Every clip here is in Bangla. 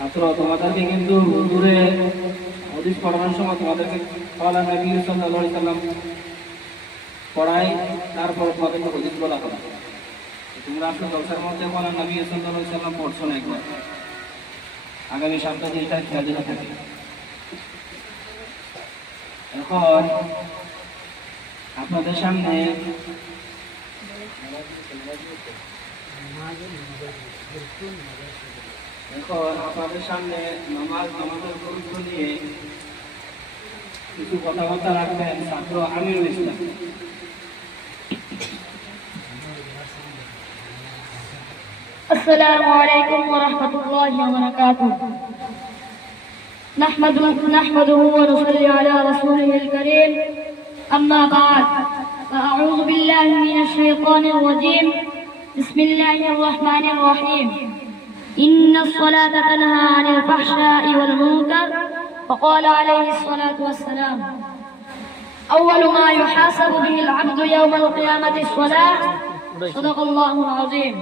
ছাত্র তোমাদেরকে কিন্তু হুজুরে হাদিস পড়ানোর সময় তোমাদেরকে ক্বালা নবী সাল্লাল্লাহু আলাইহি সাল্লাম পড়াই, তারপর তোমাদেরকে হাদিস বলা হবে। তোমরা আসলে দর্শনের মধ্যে ক্বালা নবী সাল্লাল্লাহু আলাইহি সাল্লাম পড়ছো না একবার, আগামী সপ্তাহে এটা খেয়াল দিতে থাকে। এখন আপনাদের সামনে নামাজের গুরুত্ব নিয়ে কিছু কথাবার্তা রাখবেন ছাত্র আমিরুল ইসলাম। السلام عليكم ورحمة الله وبركاته. نحمده ونصلي على رسوله الكريم. أما بعد، فأعوذ بالله من الشيطان الرجيم. بسم الله الرحمن الرحيم. إن الصلاة تنهى عن الفحشاء والمنكر. وقال عليه الصلاة والسلام: أول ما يحاسب به العبد يوم القيامة الصلاة. صدق الله العظيم.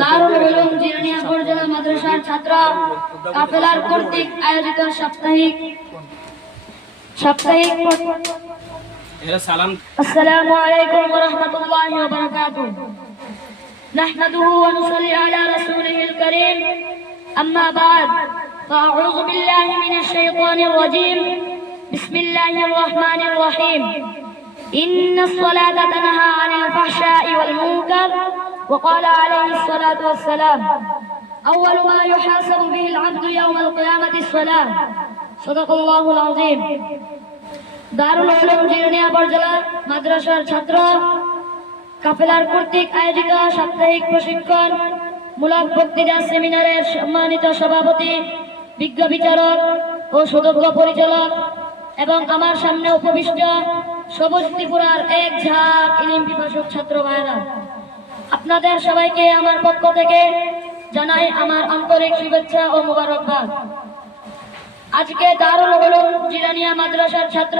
দারুল উলুম জিরানিয়া উপজেলা মাদ্রাসার ছাত্র কাফেলার কর্তৃক আয়োজিত সাপ্তাহিক আসসালামু আলাইকুম ওয়া রাহমাতুল্লাহি ওয়া বারাকাতুহু। নাহমাদুহু ওয়া নুসাল্লি আলা রাসূলিহিল কারীম। আম্মা বা'দ, ফাআউযু বিল্লাহি মিনাশ শাইতানির রাজীম। বিসমিল্লাহির রাহমানির রহিম। إن الصلاة تنهى عن الفحشاء والمنكر. وقال عليه الصلاة والسلام: أول ما يحاسب به العبد يوم القيامة الصلاة. صدق الله العظيم. দারুল উলুম জিরানিয়া উপজেলা মাদ্রাসার ছাত্র কাফেলার কর্তৃক আয়োজিত সাপ্তাহিক প্রশিক্ষণ মূলক বক্তৃতা সেমিনারের সম্মানিত সভাপতি, বিজ্ঞ বিচারক ও সুদক্ষ পরিচালক এবং আমার সামনে উপবিষ্ট সবুজ ত্রিপুরার এক ঝাঁক ইলম পিপাসুক ছাত্র ভাইরা, আপনাদের সবাইকে আমার পক্ষ থেকে জানাই আমার আন্তরিক শুভেচ্ছা ও মোবারকবাদ। আজকে দারুল উলুম জিরানিয়া মাদ্রাসার ছাত্র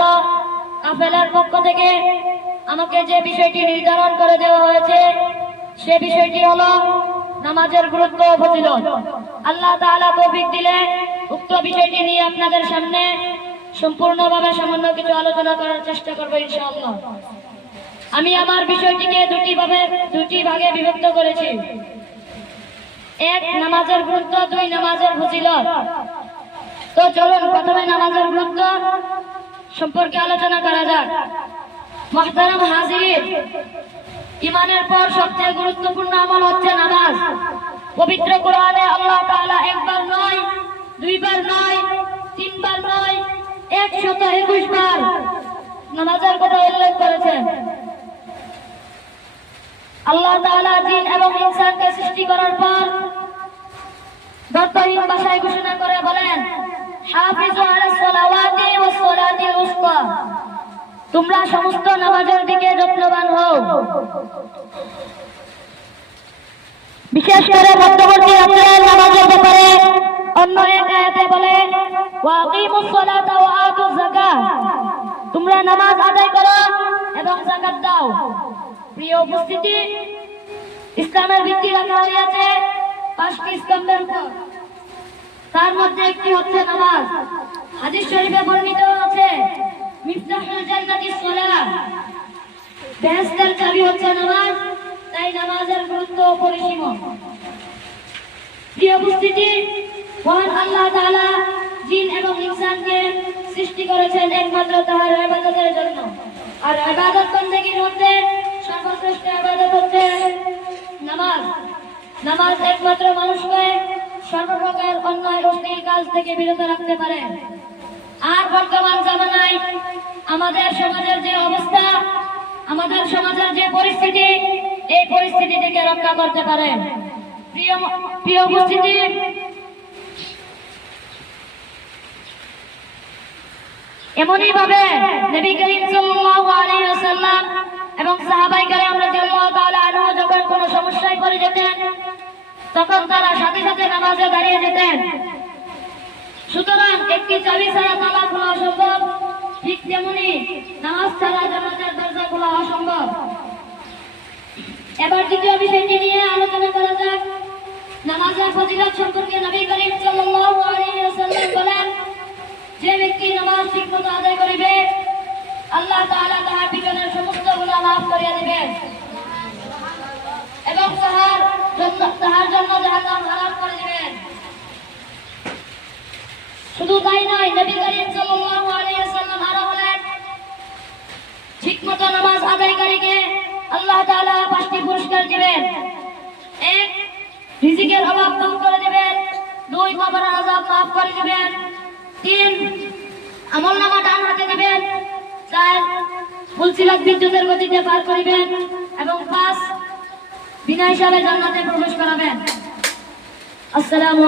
কাফেলার পক্ষ থেকে আমাকে যে বিষয়টি নির্ধারণ করে দেওয়া হয়েছে সে বিষয়টি হলো নামাজের গুরুত্ব ও ফজিলত। আল্লাহ তাআলা তৌফিক দিলে উক্ত বিষয়টি নিয়ে আপনাদের সামনে সম্পূর্ণভাবে সামান্য কিছু আলোচনা করার চেষ্টা করব ইনশাআল্লাহ। আমি আমার বিষয়টিকে দুটি ভাগে বিভক্ত করেছি। এক, নামাজের গুরুত্ব, দুই, নামাজের ফজিলত। তো চলুন প্রথমে নামাজের গুরুত্ব সম্পর্কে আলোচনা করা যাক। মুহতারাম হাজিরিন, ঈমানের পর সবচেয়ে গুরুত্বপূর্ণ আমল হচ্ছে নামাজ। পবিত্র কোরআনে আল্লাহ তাআলা একবার নয়, দুইবার নয়, তিনবার নয়, 121 বার নামাজের কথা উল্লেখ করেছেন। আল্লাহ তাআলা জিন এবং ইনসানকে সৃষ্টি করার পর দত্তহীন ভাষায় ঘোষণা করে বলেন: হাফিজু আলাস সালাওয়াতি ওয়াস সালাতিল উসতা। তোমরা সমস্ত নামাজের দিকে যত্নবান হও। বিশেষ করে মধ্যবর্তী রাতের নামাজের ব্যাপারে অন্য এক আয়াতে বলে: ওয়াকিমুস সালাতা ওয়া আতুজ যাকাত। তোমরা নামাজ আদায় করো এবং যাকাত দাও। প্রিয় উপস্থিতি, ইসলামের ভিত্তি রাখা হয়েছে 5টি স্তম্ভের উপর। তার মধ্যে একটি হচ্ছে নামাজ। হাদিস শরীফে বর্ণিত আছে: মিফতাহুল জান্নাতিস সালাত। বেহেশতের চাবি হচ্ছে নামাজ, তাই নামাজের গুরুত্ব অপরিসীম। প্রিয় উপস্থিতি, মহান আল্লাহ তাআলা জিন এবং ইনসানকে সৃষ্টি করেছেন একমাত্র তাঁর ইবাদতের জন্য। আর ইবাদত বন্দেগীর মধ্যে সর্বশ্রেষ্ঠ ইবাদত হচ্ছে নামাজ। নামাজ একমাত্র মানুষকে সর্বপ্রকার অন্যায় অশ্লীল কাজ থেকে বিরত রাখতে পারে। আর বর্তমান জামানায় আমাদের সমাজের যে অবস্থা, আমাদের সমাজের যে পরিস্থিতি, এই পরিস্থিতি থেকে রক্ষা করতে পারে। প্রিয় উপস্থিতি, এমনই ভাবে নবী করিম সাল্লাল্লাহু আলাইহি ওয়াসাল্লাম এবং সাহাবায়ে কেরাম রাদিয়াল্লাহু তাআলা আনহু যখন কোনো সমস্যায় পড়ে যেতেন তখন তারা সাথে সাথে নামাজে দাঁড়িয়ে যেতেন। সুতরাং একটি চাবি ছাড়া তালা খোলা অসম্ভব, ঠিক তেমনি নামাজ ছাড়া জান্নাতের দরজা খোলা অসম্ভব। এবার দ্বিতীয় বিষয়টি নিয়ে আলোচনা করা যাক। নামাজের ফজিলত সম্পর্কে নবী করিম সাল্লাল্লাহু আলাইহি ওয়াসাল্লাম বলেন, যে ব্যক্তি নামাজ ঠিকমতো আদায় করিবে আল্লাহ তাআলা তাহার পিছনের সমস্ত গুনাহ মাফ করিয়া দিবেন এবং তাহার জন্য জাহান্নাম হারাম করে দিবেন। শুধু তাই নয়, নবী করিম সাল্লাল্লাহু আলাইহি ওয়াসাল্লাম আরো বলেন, ঠিকমতো নামাজ আদায়কারীকে আল্লাহ তাআলা 5টি পুরস্কার দিবেন। 1, রিজিকের অভাব দূর করে দিবেন। 2, কবরের আযাব মাফ করে দিবেন। 3, আমলনামা ডান হাতে দিবেন। 4, ফুলসিরাত বিদ্যুতের গতিতে পার করিবেন এবং 5, বিনা হিসাবে জান্নাতে প্রবেশ করাবেন। আসসালামু